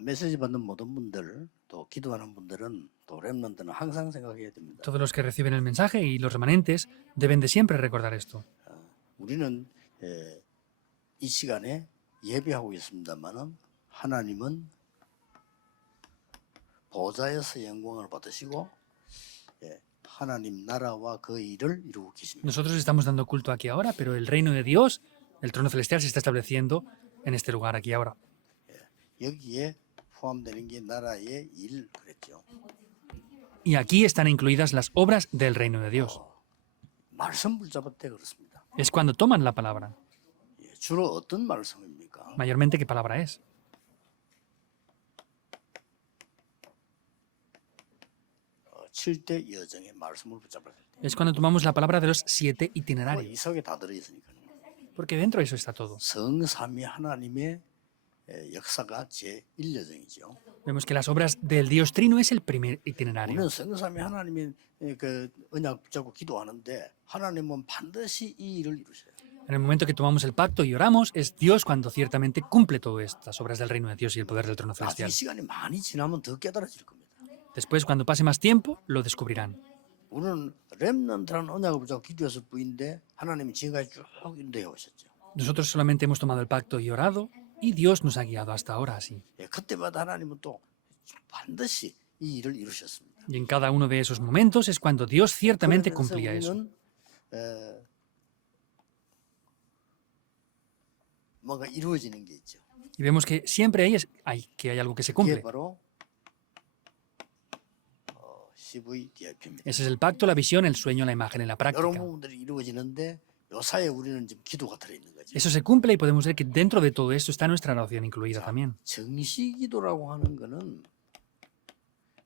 메시지 받는 모든 분들, 또 기도하는 분들은 또 렘넌트는 항상 생각해야 됩니다. Todos los que reciben el mensaje y los remanentes deben de siempre recordar esto. 우리는 이 시간에 예배하고 있습니다만은 하나님은 보좌에서 영광을 받으시고 하나님 나라와 그 일을 이루고 계십니다. Nosotros estamos dando culto aquí ahora, pero el reino de Dios, el trono celestial, se está estableciendo en este lugar aquí ahora. 여기에 포함되는 게 나라의 일 그랬죠. Y aquí están incluidas las obras del reino de Dios. 말씀 붙잡을 때 그렇습니다. Es cuando toman la palabra. 주로 어떤 말씀입니까? Mayormente, ¿qué palabra es? 7대 여정의 말씀을 붙잡을 때. Es cuando tomamos la palabra de los 7 이 itinerarios. 속에 다 들어있으니까요. Porque dentro de eso está todo. 성삼위 하나님의 역사가 제1여정이죠. Vemos que las obras del Dios Trino es el primer itinerario. 우리는 성삼위 하나님의 그 언약 붙잡고 기도하는데 하나님은 반드시 이 일을 이루셔요. En el momento que tomamos el pacto y oramos, es Dios cuando ciertamente cumple todas estas obras del reino de Dios y el poder del trono 나중에 celestial. 시간이 많이 지나면 더 깨달아질 겁니다. Después, cuando pase más tiempo, lo descubrirán. 우리는 렘넌트라는 언약을 붙잡고 기도했을 뿐인데 하나님이 지금까지 쭉 인도해 오셨죠. Nosotros solamente hemos tomado el pacto y orado, y Dios nos ha guiado hasta ahora así. 그때마다 하나님은 또 반드시 이 일을 이루셨습니다. Y en cada uno de esos momentos es cuando Dios ciertamente 그러면서 cumplía eso. 우리는 뭔가 이루어지는 게 있죠. Y vemos que siempre hay algo que se 그게 cumple. 바로 CVDIP입니다. Ese es el pacto, la visión, el sueño, la imagen y la 여러 práctica. 부분들이 이루어지는데 요 사이에 우리는 지금 기도가 들어있는 거죠. Eso se cumple y podemos ver que dentro de todo esto está nuestra oración incluida también. 정시기도라고 하는 거는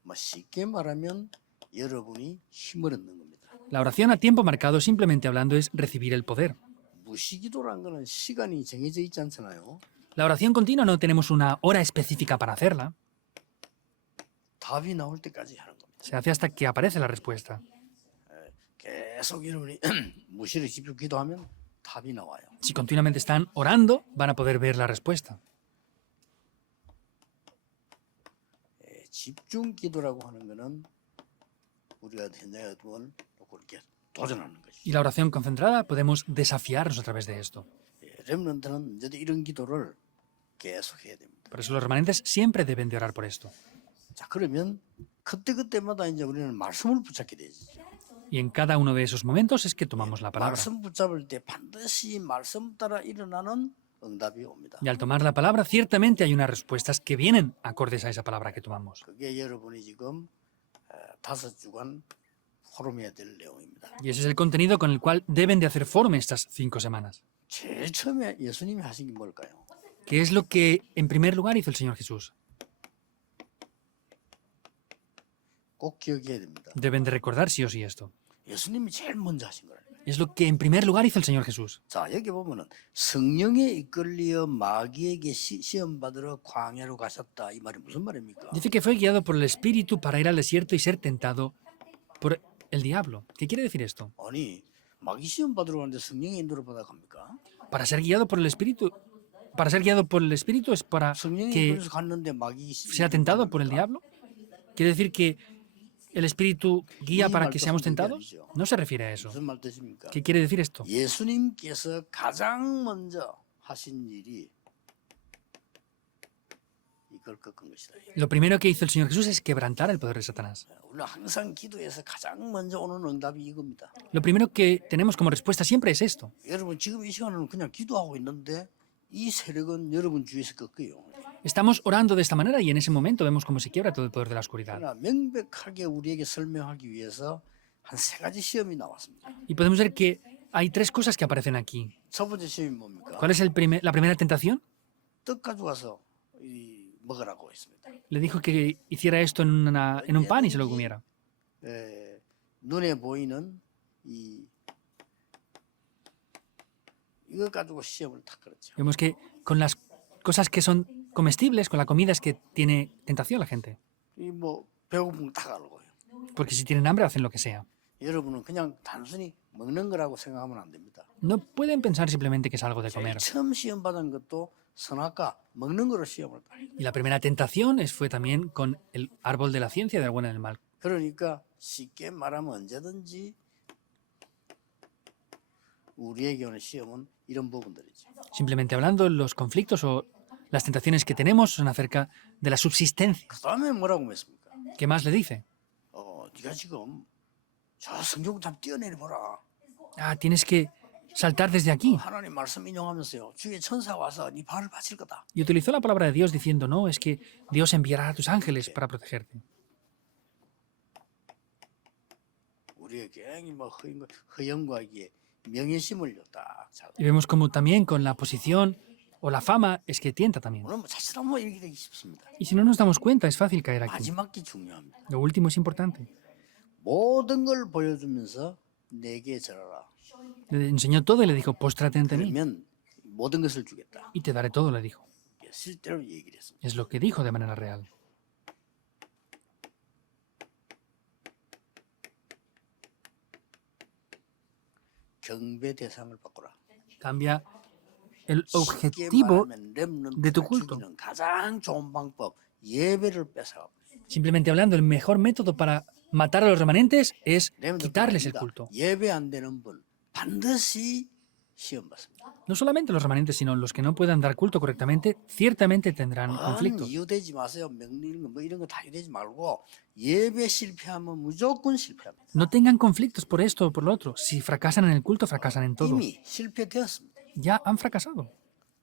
뭐 쉽게 말하면 여러분이 힘을 얻는 겁니다. La oración a tiempo marcado, simplemente hablando, es recibir el poder. 무시기도라는 거는 시간이 정해져 있지 않잖아요. La oración continua no tenemos una hora específica para hacerla. 답이 나올 때까지 하는 겁니다. Se hace hasta que aparece la respuesta. 계속 여러분이 무시를 집중 기도하면 답이 나와요. Si continuamente están orando, van a poder ver la respuesta. 집중 기도라고 하는 거는 우리가 현장에 두면 그렇게 도전하는 거죠. Y la oración concentrada podemos desafiarnos a través de esto. 렘넌트는 이제 이런 기도를 계속 해야 됩니다. Por eso los remanentes siempre deben de orar por esto. 자, 그러면 그때마다 이제 우리는 말씀을 붙잡게 되죠. Y en cada uno de esos momentos es que tomamos la palabra. 말씀 붙잡을 때 반드시 말씀 따라 일어나는 응답이 옵니다. Y al tomar la palabra, ciertamente hay unas respuestas que vienen acordes a esa palabra que tomamos. 그게 여러분이 지금 5주간 포럼해야 될 내용입니다. Y ese es el contenido con el cual deben de hacer forma estas 5 semanas. 제일 처음에 예수님이 하신 게 뭘까요? ¿Qué es lo que en primer lugar hizo el Señor Jesús? 꼭 기억해야 됩니다. Deben de recordar sí o sí esto. 예수님이 제일 먼저 하신 거예요. Es lo que en primer lugar hizo el Señor Jesús. 자, 여기 보면은 성령에 이끌려 마귀에게 시험 받으러 광야로 가셨다. 이 말이 무슨 말입니까? Dice que fue guiado por el Espíritu para ir al desierto y ser tentado por el diablo. ¿Qué quiere decir esto? 아니, 마귀 시험 받으러 가는데 성령의 인도를 받아 갑니까? Para ser guiado por el Espíritu. Para ser guiado por el Espíritu es para 성령이 que 그래서 갔는데 마귀 sea tentado por el diablo. ¿Quiere decir que el Espíritu guía para que seamos tentados? No se refiere a eso. 무슨 말 뜻입니까? ¿Qué quiere decir esto? 예수님께서 가장 먼저 하신 일이 이걸 꺾은 것이다. Lo primero que hizo el Señor Jesús es quebrantar el poder de Satanás. 우리는 항상 기도에서 가장 먼저 오는 응답이 이겁니다. Lo primero que tenemos como respuesta siempre es esto. 여러분 지금 이 시간은 그냥 기도하고 있는데 이 세력은 여러분 주위에서 꺾여요. Estamos orando de esta manera y en ese momento vemos cómo se quiebra todo el poder de la oscuridad. 그러나 명백하게 우리에게 설명하기 위해서 한 세 가지 시험이 나왔습니다. Y podemos ver que hay 3 cosas que aparecen aquí. 첫 번째 시험이 뭡니까? ¿Cuál es la primera tentación? 떡 가져와서 먹으라고 했습니다. Le dijo que hiciera esto en un pan y se lo comiera. 눈에 보이는 이거 가지고 시험을 탁 걸었죠. Vemos que con las cosas que son comestibles, con la comida es que tiene tentación la gente. 뭐 배고프면 다 가려고요. Porque si tienen hambre hacen lo que sea. 여러분은 그냥 단순히 먹는 거라고 생각하면 안 됩니다. No pueden pensar simplemente que es algo de 제일 comer. 처음 시험 받은 것도 선악과 먹는 거로 시험을 받아요. Y la primera tentación fue también con el árbol de la ciencia del bueno y del mal. 그러니까 쉽게 말하면 언제든지 우리에게 오는 시험은 이런 부분들이죠. Simplemente hablando, los conflictos o las tentaciones que tenemos son acerca de la subsistencia. 그 다음에 뭐라고 했습니까? ¿Qué más le dice? 네가 지금 저 성경 좀 뛰어내려 보라. Ah, tienes que saltar desde aquí. 하나님 말씀 인용하면서요. 주의 천사가 와서 네 발을 받칠 거다. Y utilizó la palabra de Dios diciendo, no, es que Dios enviará a tus ángeles para protegerte. 우리에게 굉장히 뭐 허영과 이게 명예심을요 딱 잡아. Y vemos como también con la posición o la fama es que tienta también. 오늘 뭐 자칫하면 이렇게 되기 쉽습니다. Y si no nos damos cuenta, es fácil caer aquí. 마지막이 중요합니다. Lo último es importante. 모든 걸 보여주면서 내게 절하라. Le enseñó todo y le dijo, póstrate ante mí 그러면 모든 것을 주겠다. y te daré todo, le dijo. 실제로 얘기를 했습니다. Es lo que dijo de manera real. 경배 대상을 바꾸라. Cambia el 쉽게 objetivo 말하면 렘넌트를 de tu culto. 죽이는 가장 좋은 방법 예배를 뺏어가. Simplemente hablando, el mejor método para matar a los remanentes es 렘넌트가 quitarles el 아닙니다. culto. 예배 안 되는 분 반드시 시험 받습니다. No solamente los remanentes, sino los que no puedan dar culto correctamente, ciertamente tendrán conflictos. 이유되지 마세요. 명령 뭐 이런 거 다 이유되지 말고 예배 실패하면 무조건 실패합니다. No tengan conflictos por esto o por lo otro. Si fracasan en el culto, fracasan en todo. 이미 실패되었습니다. Ya han fracasado.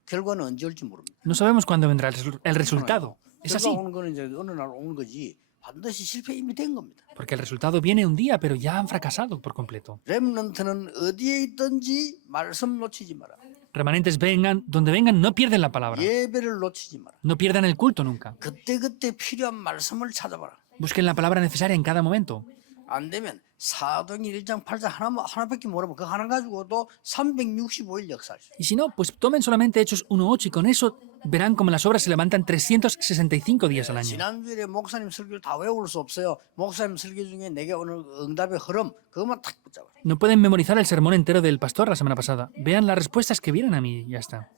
결과는 언제 올지 모릅니다. No sabemos cuándo vendrá el resultado. Es 결과 así, 오는 거는 이제 어느 날 오는 거지 반드시 실패 이미 된 겁니다. porque el resultado viene un día, pero ya han fracasado por completo. 렘넌트는 어디에 있든지 말씀 놓치지 마라. Remanentes vengan, donde vengan, no pierden la palabra. 예배를 놓치지 마라. No pierdan el culto nunca. 그때그때 필요한 말씀을 찾아봐라. Busquen la palabra necesaria en cada momento. 안 되면 사도행전 1장 8장 하나밖에 모르면 그 하나 가지고도 365일 역사할 수 있어요. Y si no, pues tomen solamente Hechos 1.8 y con eso verán cómo las obras se levantan 365 días al año. 지난주에 목사님 설교를 다 외울 수 없어요. 목사님 설교 중에 내게 오늘 응답의 흐름 그것만 탁 붙잡아라. No pueden memorizar el sermón entero del pastor la semana pasada. Vean las respuestas que vienen a mí y ya está.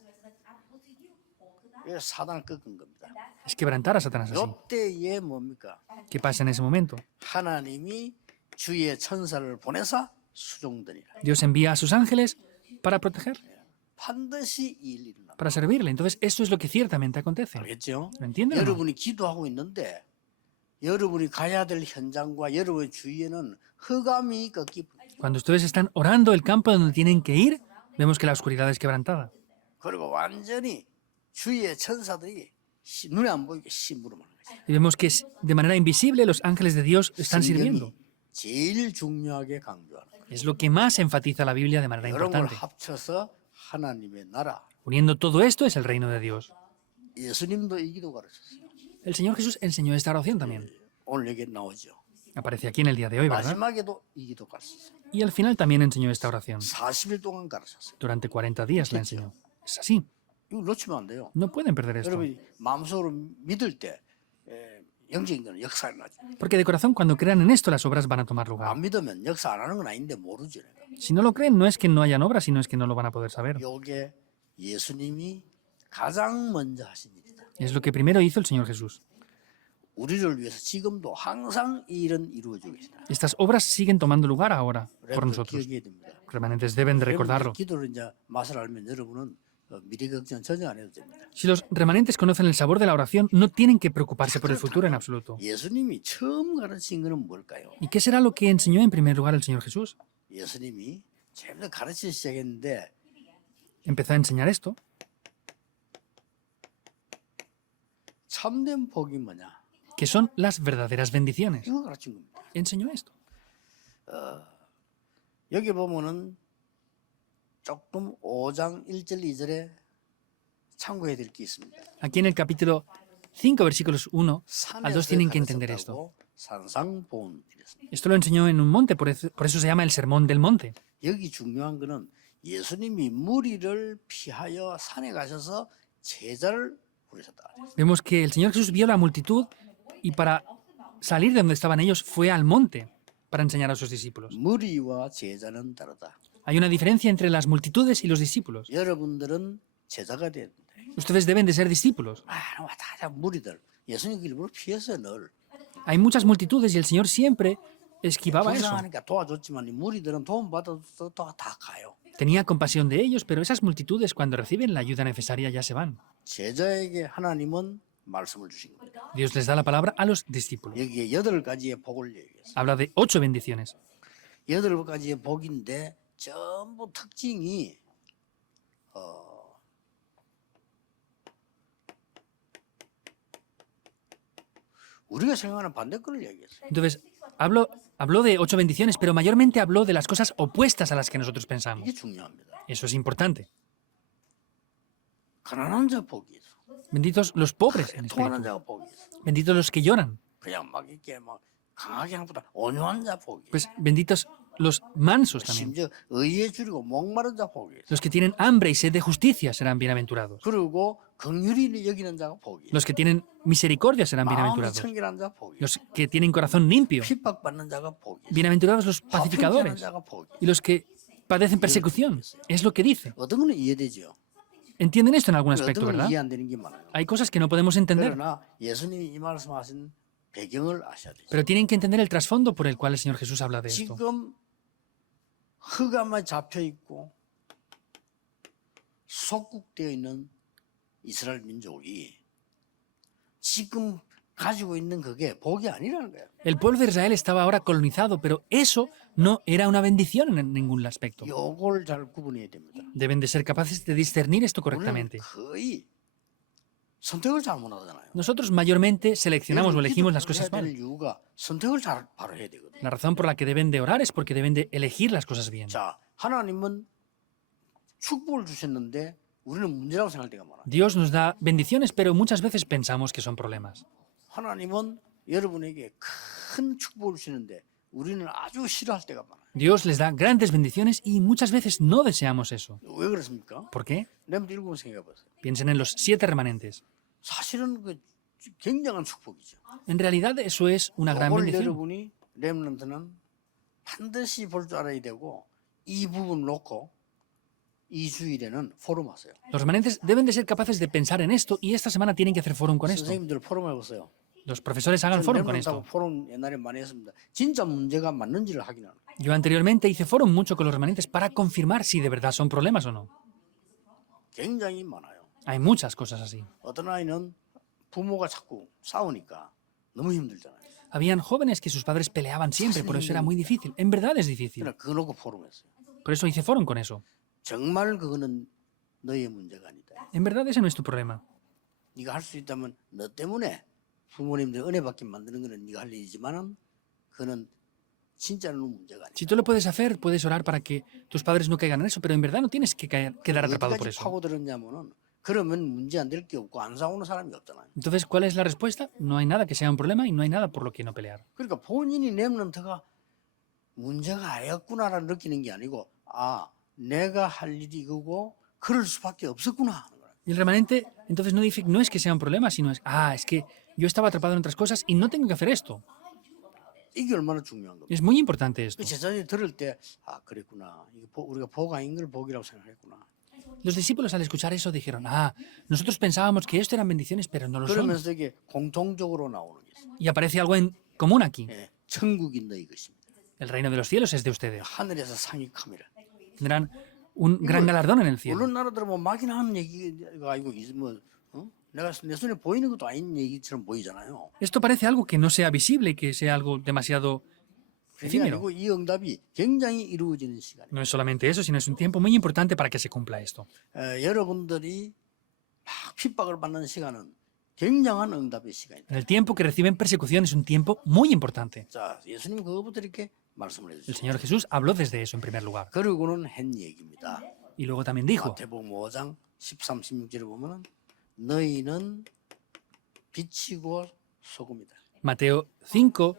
이게 사단을 꺾은 겁니다. Es quebrantar a Satanás así. 이때에 뭡니까? ¿Qué pasa en ese momento? 하나님이 주의 천사를 보내사 수종드리라. Dios envía a sus ángeles para proteger, 반드시 이 일이 일어납니다. para servirle. Entonces, eso es lo que ciertamente acontece. 알겠죠? ¿Lo entienden o no? 여러분이 기도하고 있는데 여러분이 가야 될 현장과 여러분의 주위에는 흑암이 꺾이고 Cuando ustedes están orando el campo donde tienen que ir, vemos que la oscuridad es quebrantada. 그리고 완전히 주의 천사들이 눈에 안 보이게 심부름하는 거죠. Y vemos que de manera invisible los ángeles de Dios están sirviendo. 성경이 제일 중요하게 강조하는 거예요. Es lo que más enfatiza la Biblia de manera 이런 걸 importante. 합쳐서 하나님의 나라. Uniendo todo esto es el reino de Dios. 예수님도 이 기도 가르쳤어요. El Señor Jesús enseñó esta oración también. 오늘 여기 나오죠. Aparece aquí en el día de hoy, ¿verdad? 마지막에도 이 기도 가르쳤어요. Y al final también enseñó esta oración. 40일 동안 가르쳤어요. Durante 40 días la enseñó. Es así. 이거 놓치면 안 돼요. No pueden perder esto. 여러분이 마음속으로 믿을 때 영적인 거는 역사 일어나죠. Porque de corazón, cuando crean en esto, las obras van a tomar lugar. 안 믿으면 역사 안 하는 건 아닌데 모르죠. 내가. Si no lo creen, no es que no hayan obras, sino es que no lo van a poder saber. 요게 예수님이 가장 먼저 하신 일이다. Es lo que primero hizo el Señor Jesús. 우리를 위해서 지금도 항상 이 일은 이루어지고 있다. Estas obras siguen tomando lugar ahora por 여러분 nosotros. 기억해야 됩니다. Remanentes deben de recordarlo. 기도를 이제 맛을 알면 여러분은 미래 걱정 전혀 안 해도 됩니다. Si los remanentes conocen el sabor de la oración, no tienen que preocuparse por el futuro en absoluto. 예수님이 처음 가르친 것은 뭘까요? ¿Y qué será lo que enseñó en primer lugar el Señor Jesús? 예수님이 처음부터 가르치기 시작했는데 Empezó a enseñar esto. 참된 복이 뭐냐? Que son las verdaderas bendiciones. 이거 가르친 겁니다. Enseñó esto. 여기 보면은 조금 5장 1절 2절에 참고해야 될 게 있습니다. Aquí en el capítulo 5, versículos 1 al 2 산에서 tienen que entender esto. 가르쳤다고 산상본 이랬습니다. Esto lo enseñó en un monte, por eso se llama el sermón del monte. 여기 중요한 거는 예수님이 무리를 피하여 산에 가셔서 제자를 부르셨다. Vemos que el Señor Jesús vio la multitud y para salir de donde estaban ellos fue al monte para enseñar a sus discípulos. 무리와 제자는 다르다. Hay una diferencia entre las multitudes y los discípulos. 여러분들은 제자가 돼야 된다. Ustedes deben de ser discípulos. 다 무리들. 예수님 그 일부러 피했어요, 늘. Hay muchas multitudes y el Señor siempre esquivaba eso. 불쌍하니까 도와줬지만 이 무리들은 도움 받아도 다 가요. Tenía compasión de ellos, pero esas multitudes cuando reciben la ayuda necesaria ya se van. 제자에게 하나님은 말씀을 주신 거예요. Dios les da la palabra a los discípulos. 여기에 8가지의 복을 얘기했어요. Habla de 8 bendiciones. 8가지의 복인데 전부 특징이 우리가 생각하는 반대 거를 얘기했어요. Entonces, habló de 8 bendiciones, pero mayormente habló de las cosas opuestas a las que nosotros pensamos. 이게 중요합니다. Eso es importante. 가난한 자 복이 있어. Benditos los pobres en 통하는 espíritu. 자가 복이 있어. Benditos los que lloran. 그냥 막 이렇게 막 강하게 하는 것보다 온유한 자 복이 있어. Pues benditos los mansos también. 심지어 의에 줄이고 목마른 자 복이 있어. Los que tienen hambre y sed de justicia serán bienaventurados. 그리고 긍휼히 여기는 자가 복이 있어. Los que tienen misericordia serán 마음이 bienaventurados. 청결한 자 복이 있어. Los que tienen corazón limpio. 핍박받는 자가 복이 있어. Bienaventurados los 화평케 하는 pacificadores 자가 복이 있어. y los que padecen persecución. Es lo que dice. 어떤 거는 이해되죠. ¿Entienden esto en algún 어떤 aspecto, 건 verdad? 이해 안 되는 게 많아요. Hay cosas que no podemos entender, 그러나 예수님이 이 말씀하신 배경을 아셔야 되죠. pero tienen que entender el trasfondo por el cual el Señor Jesús habla de esto. 지금 흑암에 잡혀 있고 속국되어 있는 이스라엘 민족이 지금 가지고 있는 그게 복이 아니라는 거예요. El pueblo de Israel estaba ahora colonizado, pero eso no era una bendición en ningún aspecto. 요걸 잘 구분해야 됩니다. Deben de ser capaces de discernir esto 우리는 correctamente. 거의 선택을 잘못하잖아요. Nosotros mayormente seleccionamos o elegimos las 기도를 cosas 해야 될 mal. 이유가 선택을 잘 바로 해야 되거든요. La razón por la que deben de orar es porque deben de elegir las cosas bien. 자, 하나님은 축복을 주셨는데 우리는 문제라고 생각할 때가 많아요. Dios nos da bendiciones, pero muchas veces pensamos que son problemas. 하나님은 여러분에게 큰 축복을 주시는데 우리는 아주 싫어할 때가 많아요. Dios les da grandes bendiciones y muchas veces no deseamos eso. 왜 그렇습니까? ¿Por qué? 렘드 읽으면 생각해 보세요. Piensen en los 7 remanentes. 사실은 그 굉장한 축복이죠. En realidad eso es una gran 그걸 bendición. 여러분이 렘넌트는 반드시 볼 줄 알아야 되고 이 부분 놓고 이 주일에는 포럼하세요. Los remanentes deben de ser capaces de pensar en esto y esta semana tienen que hacer foro con esto. 선생님들 포럼 해보세요. Los profesores hagan foro con 렘넌트하고 esto. 포럼 옛날에 많이 했습니다. 진짜 문제가 맞는지를 확인하는 거예요. Yo anteriormente hice foro mucho con los remanentes para confirmar si de verdad son problemas o no. 굉장히 많아요. Hay muchas cosas así. 어떤 아이는 부모가 자꾸 싸우니까 너무 힘들잖아요. Habían jóvenes que sus padres peleaban siempre, por eso era muy difícil. En verdad es difícil. 그러나 그거 놓고 포럼했어요. Por eso hice foro con eso. 정말 그거는 너의 문제가 아니다. En verdad ese no es tu problema. 네가 할 수 있다면 너 때문에 부모님들 은혜 받게 만드는 거는 네가 할 일이지만은 그거는 진짜는 문제가 아니다. Si tú lo puedes hacer, puedes orar para que tus padres no caigan en eso, pero en verdad no tienes que quedar atrapado por 어디까지 eso. 파고들었냐면은 그러면 문제 안 될 게 없고 안 싸우는 사람이 없잖아요. Entonces, ¿cuál es la respuesta? No hay nada que sea un problema y no hay nada por lo que no pelear. 그러니까 본인이 렘넌트가 문제가 아니었구나라는 느끼는 게 아니고 아 내가 할 일이 이거고 그럴 수밖에 없었구나 하는 거예요. Y el remanente, entonces no dice, no es que sea un problema, sino es que yo estaba atrapado en otras cosas y no tengo que hacer esto. 이게 얼마나 중요한 겁니까? Es muy importante esto. 그 제자들이 들을 때 아 그랬구나. 이게 우리가 복 아닌 걸 복이라고 생각했구나. Los discípulos al escuchar eso dijeron, nosotros pensábamos que esto eran bendiciones, pero no lo son. 그러면서 이게 공통적으로 나오는 게 있어요. Y aparece algo en común aquí. 예, 천국이 너희 것입니다. El reino de los cielos es de ustedes. 하늘에서 상이 큽니다. Tendrán un gran galardón en el cielo. 물론 나라들은 뭐 막연한 얘기가 아니고 뭐 내가 내 손에 보이는 것도 아닌 얘기처럼 보이잖아요. Esto parece algo que no sea visible, que sea algo demasiado 그게 efímero. 아니고 이 응답이 굉장히 이루어지는 시간이에요. No es solamente eso, sino es un tiempo muy importante para que se cumpla esto. 여러분들이 막 핍박을 받는 시간은 굉장한 응답의 시간이다. En el tiempo que reciben persecución es un tiempo muy importante. 자, 예수님 그거부터 이렇게 말씀을 El 해주셨어요. Señor Jesús habló desde eso en primer lugar. 그러고는 한 얘기입니다. Y luego también dijo, 마태복음 5장 13, 16절에 보면은 너희는 빛이고 소금이다. Mateo 5,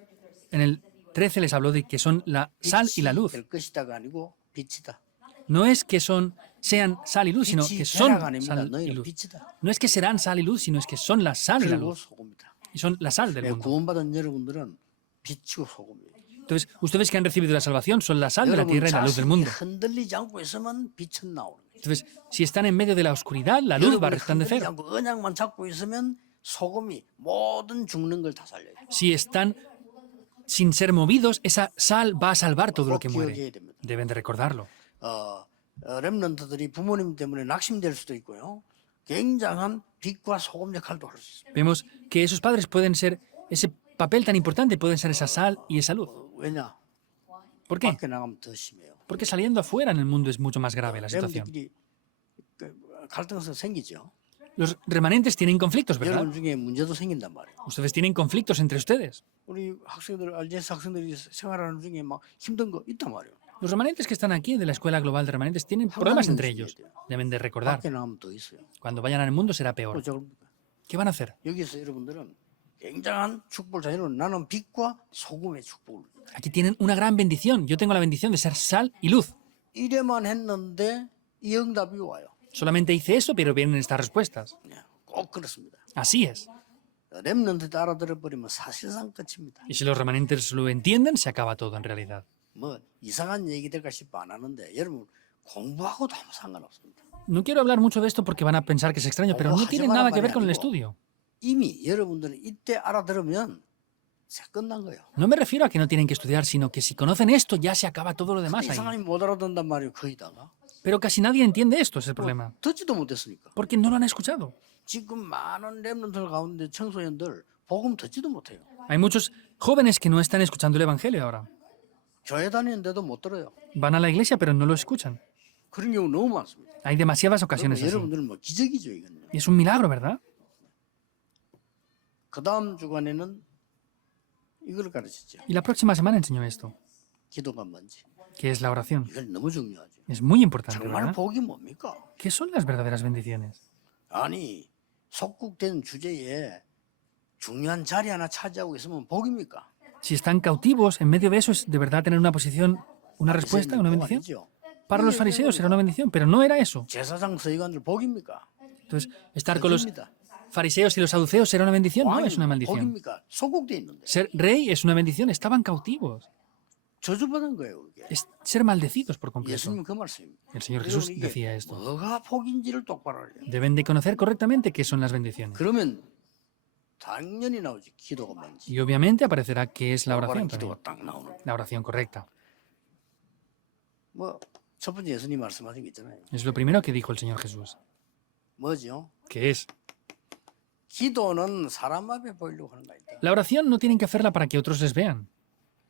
en el 13 les habló de que son la sal y la luz. 될 것이다가 아니고 빛이다. No es que sean sal y luz, sino 빛이 que son 되라가 아닙니다. sal y 너희는 luz. 빛이다. No es que serán sal y luz, sino es que son la sal y la 그리고 luz. 소금이다. Y son la sal del 네, mundo. 구원받은 여러분들은 빛이고 소금이에요. Entonces, ustedes que han recibido la salvación son la sal de la 여러분 tierra y la luz del 자신이 mundo. 흔들리지 않고 있으면 빛은 나오는 거예요. Entonces, si están en medio de la oscuridad, la luz va a 여러분이 흔들리지 resplandecer. 않고 언약만 잡고 있으면 소금이 모든 죽는 걸 다 살려요. Si están sin ser movidos, esa sal va a salvar todo lo que 꼭 muere. 기억해야 됩니다. Deben de recordarlo. 렘넌트들이 부모님 때문에 낙심될 수도 있고요. 굉장한 빛과 소금 역할도 할 수 있어요. Vemos que esos padres pueden ser, ese papel tan importante pueden ser esa sal y esa luz. 왜냐? ¿Por qué? 밖에 나가면 더 심해요. Porque saliendo afuera en el mundo es mucho más grave la situación. 렘넌트들이 갈등성 생기죠. Los remanentes tienen conflictos, ¿verdad? 여러분 중에 문제도 생긴단 말이에요. Ustedes tienen conflictos entre ustedes. 우리 학생들, RGS 학생들이 생활하는 중에 막 힘든 거 있단 말이에요. Los remanentes que están aquí de la Escuela Global de Remanentes tienen problemas entre ellos. Deben de recordar. 밖에 나가면 더 있어요. Cuando vayan al mundo será peor. 또 ¿Qué van a hacer? 여기서 여러분들은 굉장한 축복을 자녀로 나는 빛과 소금의 축복을. Aquí tienen una gran bendición. Yo tengo la bendición de ser sal y luz. 이래만 했는데 이 응답이 와요. Solamente hice eso, pero vienen estas respuestas. 꼭 그렇습니다. Así es. 렘넌트 알아들어 버리면 사실상 끝입니다. Y si los remanentes lo entienden, se acaba todo en realidad. 뭐 이상한 얘기 될까 싶어 안 하는데 여러분 공부하고도 아무 상관없습니다. No quiero hablar mucho de esto porque van a pensar que es extraño, pero no tiene nada que ver con el estudio. 이미 여러분들은 이때 알아들으면 세 끝난 거예요. No me refiero a que no tienen que estudiar, sino que si conocen esto ya se acaba todo lo demás 이 ahí. 사람이 못 알아듣는단 말이에요. 거기다가 Pero casi nadie entiende esto, es el problema. 듣지도 못했으니까. Porque no lo han escuchado. 지금 많은 렘넌트들 가운데 청소년들 복음 듣지도 못해요. Hay muchos jóvenes que no están escuchando el Evangelio ahora. 교회 다니는데도 못 들어요. Van a la iglesia, pero no lo escuchan. 그런 경우 너무 많습니다. Hay demasiadas ocasiones así. 여러분들은 뭐 기적이죠 이건. Y es un milagro, ¿verdad? 그 다음 주간에는 이걸 가르치죠. Y la próxima semana enseño esto, 기도가 뭔지. que es la oración. 이건 너무 중요하죠. Es muy importante, 정말 ¿verdad? 복이 뭡니까? ¿Qué son las verdaderas bendiciones? 아니 속국된 주제에 중요한 자리 하나 차지하고 있으면 복입니까? Si están cautivos, en medio de eso, ¿es de verdad tener una posición, una respuesta, una bendición? 아니죠. Para los fariseos era una bendición, pero no era eso. 제사장 서기관들 복입니까? Entonces, estar con los 복입니다. fariseos y los saduceos era una bendición, no es una maldición. 복입니까? 속국돼 있는데 Ser rey es una bendición, estaban cautivos. 저주받은 거예요. 그게. Es ser maldecidos por completo. 예수님 그 말씀입니다. El Señor Jesús 이게 decía esto. 뭐가 복인지를 똑바로 알아야 돼요. Deben de conocer correctamente qué son las bendiciones. 그러면 당연히 나오지 기도가 뭔지. Y obviamente aparecerá qué es la oración 기도가 también. 딱 나오는. La oración correcta. 뭐 첫 번째 예수님 말씀하신 게 있잖아요. Es lo primero que dijo el Señor Jesús. 뭐죠? ¿Qué es? 기도는 사람 앞에 보이려고 하는 거 아니다. La oración no tienen que hacerla para que otros les vean.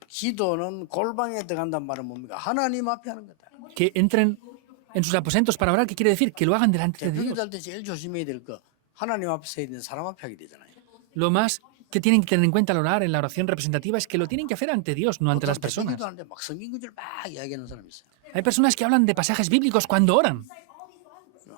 기도는 골방에 들어간단 말은 뭡니까? 하나님 앞에 하는 거다. Que entren en sus aposentos para orar, ¿qué quiere decir? Que lo hagan delante de Dios. 대표기도 할 때 제일 조심해야 될 거 하나님 앞에서 해야 되는 사람 앞에 하게 되잖아요. Lo más que tienen que tener en cuenta al orar en la oración representativa es que lo tienen que hacer ante Dios, no ante las personas. 대표기도 하는데 막 성경 구절 막 이야기하는 사람이 있어요. Hay personas que hablan de pasajes bíblicos cuando oran.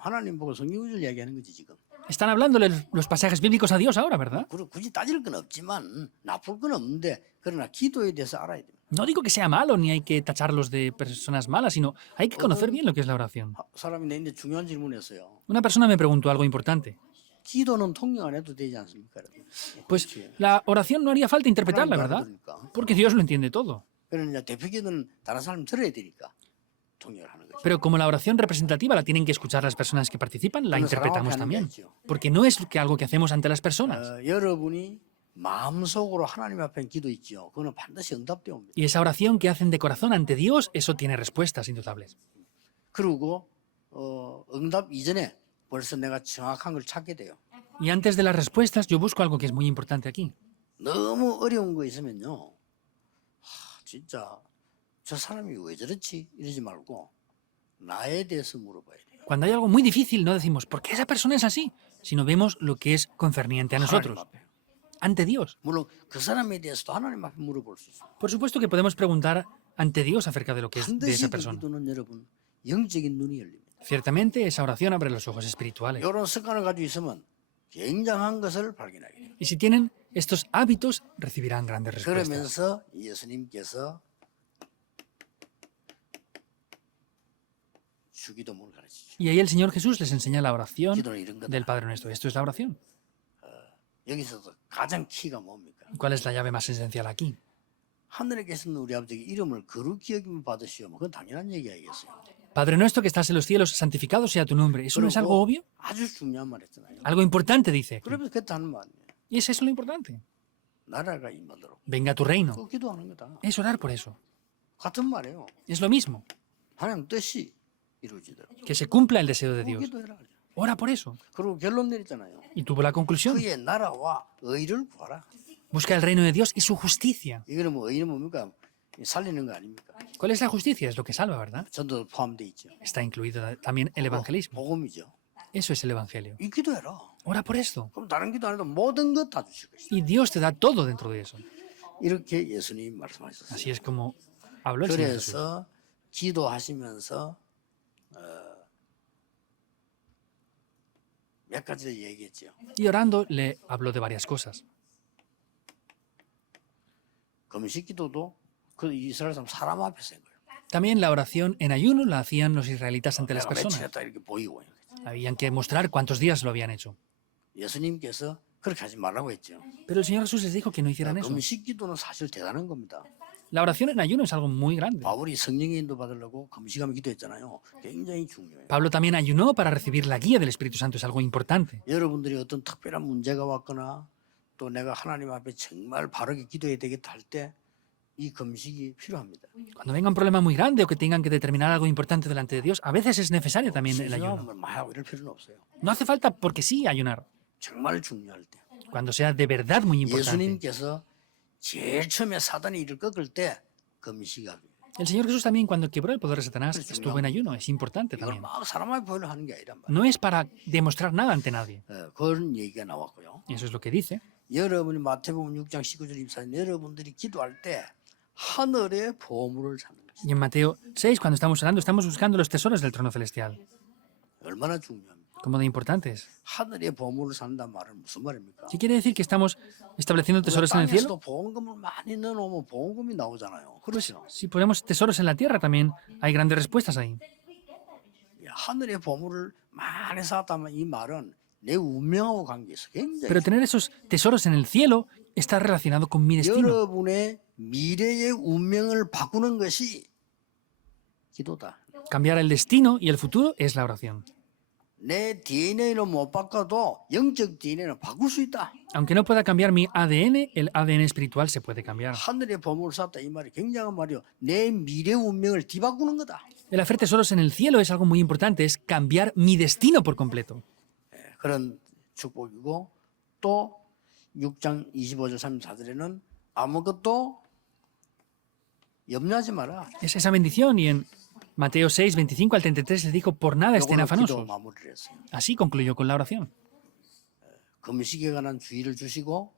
하나님 보고 성경 구절 이야기하는 거지 지금. Están hablándole los pasajes bíblicos a Dios ahora, ¿verdad? 그리고 굳이 따질 건 없지만 나쁠 건 없는데 그러나 기도에 대해서 알아야 됩니다. No digo que sea malo ni hay que tacharlos de personas malas, sino hay que conocer bien lo que es la oración. 사람이 내인데 중요한 질문했어요. Una persona me preguntó algo importante. 기도는 통역 안 해도 되지 않습니까? Pues la oración no haría falta interpretarla, 하나님도 ¿verdad? 알아들으니까. Porque Dios lo entiende todo. 그러나 대표기도는 다른 사람 들어야 되니까 통역을 하는 거죠. Pero como la oración representativa la tienen que escuchar las personas que participan, la 그건 사람 앞에 interpretamos 하는 게 también. 아니죠. Porque no es algo que hacemos ante las personas. 여러분이 마음속으로 하나님 앞에 기도 있죠. 그거는 반드시 응답되어 옵니다. Y esa oración que hacen de corazón ante Dios, eso tiene respuestas indudable. 그리고 응답 이전에 벌써 내가 정확한 걸 찾게 돼요. Y antes de las respuestas, yo busco algo que es muy importante aquí. 너무 어려운 거 있으면요. 진짜 저 사람이 왜 저렇지? 이러지 말고 나에 대해서 물어봐야 돼요. Cuando hay algo muy difícil, no decimos, ¿por qué esa persona es así? Sino vemos lo que es concerniente a 하나님 nosotros, 앞에. ante Dios. 물론 그 사람에 대해서도 하나님 앞에 물어볼 수 있어요. Por supuesto que podemos preguntar ante Dios acerca de lo que es de 반드시 esa 그 persona. 기도는 여러분 영적인 눈이 열립니다. Ciertamente, esa oración abre los ojos espirituales. 이런 습관을 가지고 있으면 굉장한 것을 발견하게 돼요. Y si tienen estos hábitos, recibirán grandes respuestas. 그러면서 예수님께서 주기도문을 가르치죠. Y ahí el Señor Jesús les enseña la oración 기도는 이런 거다. del Padre Nuestro. Esto es la oración. 여기서도 가장 키가 뭡니까? ¿Cuál es la llave más esencial aquí? 하늘에 계신 우리 아버지의 이름을 거룩히 여김을 받으시오. 그건 당연한 얘기 아니겠어요. Padre nuestro que estás en los cielos, santificado sea tu nombre. ¿Eso no es algo obvio? 아주 중요한 말 했잖아요. Algo importante dice aquí. 그러면서 그때 하는 말이에요. Y es eso lo importante. 나라가 임하도록. Venga tu reino. 그거 기도하는 거다. Es orar por eso. 같은 말이에요. Es lo mismo. 하나님 뜻이 이루어지도록. Que se cumpla el deseo de 그거 Dios. 기도해라. Ora por eso. 그리고 결론 내리잖아요. Y tuvo la conclusión. 그의 나라와 의를 구하라. Busca el reino de Dios y su justicia. 이거는 뭐 의는 뭡니까? 살리는 거 아닙니까? ¿Cuál es la justicia? Es lo que salva, ¿verdad? 전도 포함되어 있죠. Está incluido también el evangelismo. 복음이죠. Eso es el evangelio. 이 기도해라. Ora por esto. 그럼 다른 기도 안 해도 모든 것 다 주실 것이다. Y Dios te da todo dentro de eso. 이렇게 예수님이 말씀하셨어요. Así es como habló el Señor Jesús. 그래서 기도하시면서 몇 가지를 얘기했죠. Y orando le habló de varias cosas. 금식 기도도 그 이스라엘 사람 앞에서 한 거예요. También la oración en ayuno la hacían los israelitas ante las 내가 며칠 personas. 했다 이렇게 보이고. Habían que mostrar cuántos días lo habían hecho. 예수님께서 그렇게 하지 말라고 했죠. Pero el Señor Jesús les dijo que no hicieran eso. 금식 기도는 사실 대단한 겁니다. La oración en ayuno es algo muy grande. 바울이 성령의 인도 받으려고 금식하며 기도했잖아요. 굉장히 중요해요. Pablo también ayunó para recibir la guía del Espíritu Santo. Es algo importante. 여러분들이 어떤 특별한 문제가 왔거나 또 내가 하나님 앞에 정말 바르게 기도해야 되겠다 할 때 이 금식이 필요합니다. Cuando venga un problema muy grande o que tengan que determinar algo importante delante de Dios, a veces es necesario también el ayuno. 하고 이럴 필요는 없어요. No hace falta porque sí ayunar. 정말 중요할 때. Cuando sea de verdad muy importante. 예수님께서 제일 처음에 사단이 이를 꺾을 때 금식하고. El Señor Jesús también cuando quebró el poder de Satanás estuvo en ayuno. Es importante 이걸 también. 막 사람 앞에 보이려 하는 게 아니란 말이에요. No es para demostrar nada ante nadie. 그런 얘기가 나왔고요. Y eso es lo que dice. 여러분이 마태복음 6장 19절 입사는 여러분들이 기도할 때 하늘의 보물을 찾는 것이다. Y en Mateo 6, cuando estamos orando, estamos buscando los tesoros del trono celestial. 얼마나 중요합니까? ¿Cómo de importante es? 하늘의 보물을 산다는 말은 무슨 말입니까? ¿Qué quiere decir que estamos estableciendo tesoros en el cielo? 땅에서도 보험금을 많이 넣어놓으면 보험금이 나오잖아요. 그렇죠? Si ponemos tesoros en la tierra también hay grandes respuestas ahí. 하늘의 보물을 많이 쌓았다면 이 말은 내 운명하고 관계있어. 굉장히 Pero tener esos tesoros en el cielo está relacionado con mi destino. 여러분의 미래의 운명을 바꾸는 것이 기도다. Cambiar el destino y el futuro es la oración. 내 DNA는 못 바꿔도 영적 DNA는 바꿀 수 있다. Aunque no pueda cambiar mi ADN, el ADN espiritual se puede cambiar. 하늘의 보물을 쌓았다 이 말이 굉장한 말이요. 내 미래 운명을 뒤바꾸는 거다. El hacer tesoros en el cielo es algo muy importante, es cambiar mi destino por completo. 그런 축복이고 또 6장 25절 34절에는 아무것도 염려하지 마라. Es esa bendición y en Mateo 6, 25 al 33 le dijo, por nada estén 요걸로 기도 afanosos. 마무리를 했어요. Así concluyó con la oración. 금식에 관한 주의를 주시고